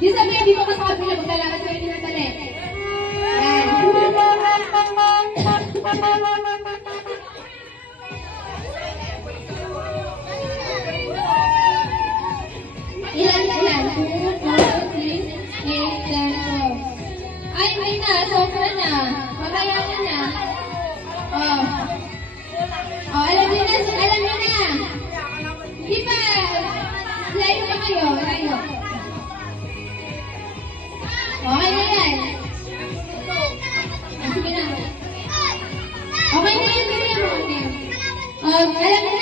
Di sabihin, di mo ka sa kabila, maglalakad kayo tinatali. Yan. Ilan? 2, 4, 3, 8, 10, 12. Ay, may na, sobra na. Mamaya ka na. Oh. Oh, alam niyo na, alam niyo na. Di ba? Layo pa kayo, layo. Okay na yan. Sige na. Okay na yan, sige na. Alam niyo